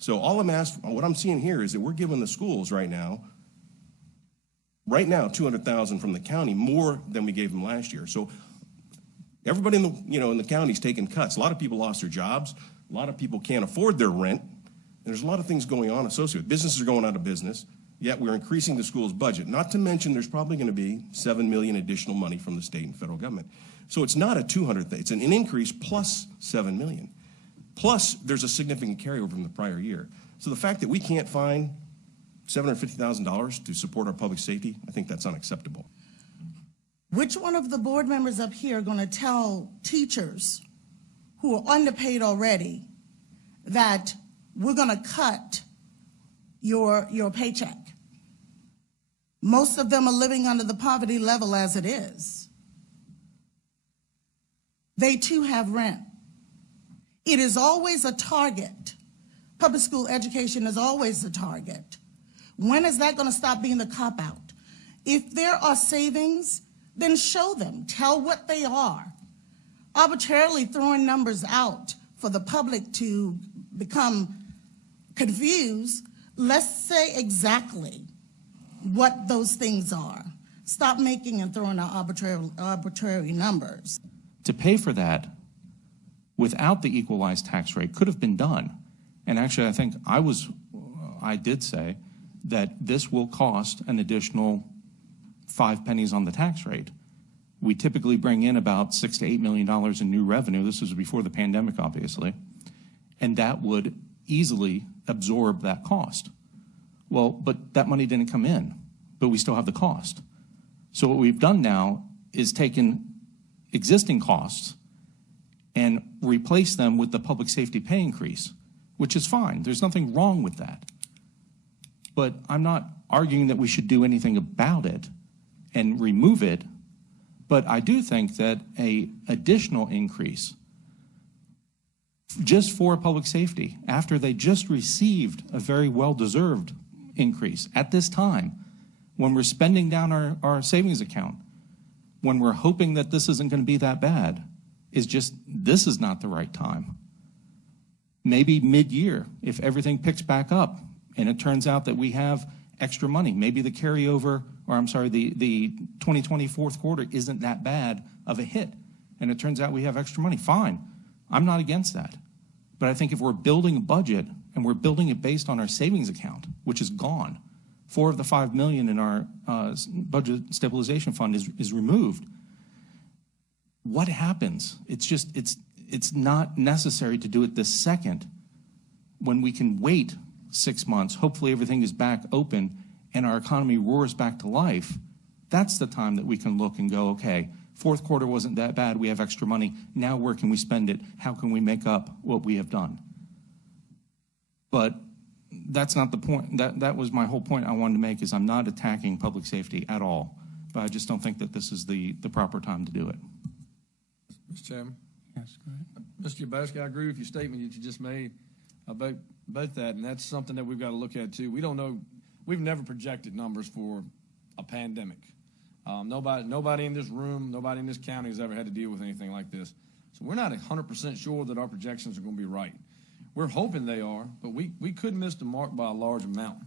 So all I'm asking, what I'm seeing here is that we're giving the schools right now, $200,000 from the county, more than we gave them last year. So everybody in the, in the county is taking cuts. A lot of people lost their jobs. A lot of people can't afford their rent. And there's a lot of things going on associated. Businesses are going out of business, yet we're increasing the school's budget. Not to mention there's probably going to be $7 million additional money from the state and federal government. So it's not a 200 thing. It's an increase plus $7 million. Plus, there's a significant carryover from the prior year. So the fact that we can't find $750,000 to support our public safety, I think that's unacceptable. Which one of the board members up here are going to tell teachers who are underpaid already that we're going to cut your paycheck? Most of them are living under the poverty level as it is. They too have rent. It is always a target. Public school education is always a target. When is that going to stop being the cop-out? If there are savings, then show them. Tell what they are. Arbitrarily throwing numbers out for the public to become confused, let's say exactly what those things are. Stop making and throwing out arbitrary numbers. To pay for that without the equalized tax rate could have been done. And actually, I think I did say that this will cost an additional 5 pennies on the tax rate. We typically bring in about $6 to $8 million in new revenue. This was before the pandemic, obviously. And that would easily absorb that cost. Well, but that money didn't come in, but we still have the cost. So what we've done now is taken existing costs and replace them with the public safety pay increase, which is fine. There's nothing wrong with that. But I'm not arguing that we should do anything about it and remove it, but I do think that an additional increase just for public safety, after they just received a very well-deserved increase at this time, when we're spending down our savings account, when we're hoping that this isn't going to be that bad, this is not the right time. Maybe mid-year, if everything picks back up and it turns out that we have extra money, maybe the carryover, or I'm sorry, the 2020 fourth quarter isn't that bad of a hit, and it turns out we have extra money, fine. I'm not against that. But I think if we're building a budget and we're building it based on our savings account, which is gone, 4 of the $5 million in our budget stabilization fund is removed, what happens? It's not necessary to do it this second when we can wait 6 months. Hopefully everything is back open and our economy roars back to life. That's the time that we can look and go, okay, fourth quarter wasn't that bad. We have extra money. Now where can we spend it? How can we make up what we have done? But that's not the point. That was my whole point I wanted to make, is I'm not attacking public safety at all. But I just don't think that this is the proper time to do it. Mr. Chairman. Yes, go ahead. Mr. Yabowski, I agree with your statement that you just made about that, and that's something that we've got to look at too. We don't know. We've never projected numbers for a pandemic. Nobody in this room, nobody in this county has ever had to deal with anything like this. So we're not 100% sure that our projections are going to be right. We're hoping they are, but we could miss the mark by a large amount.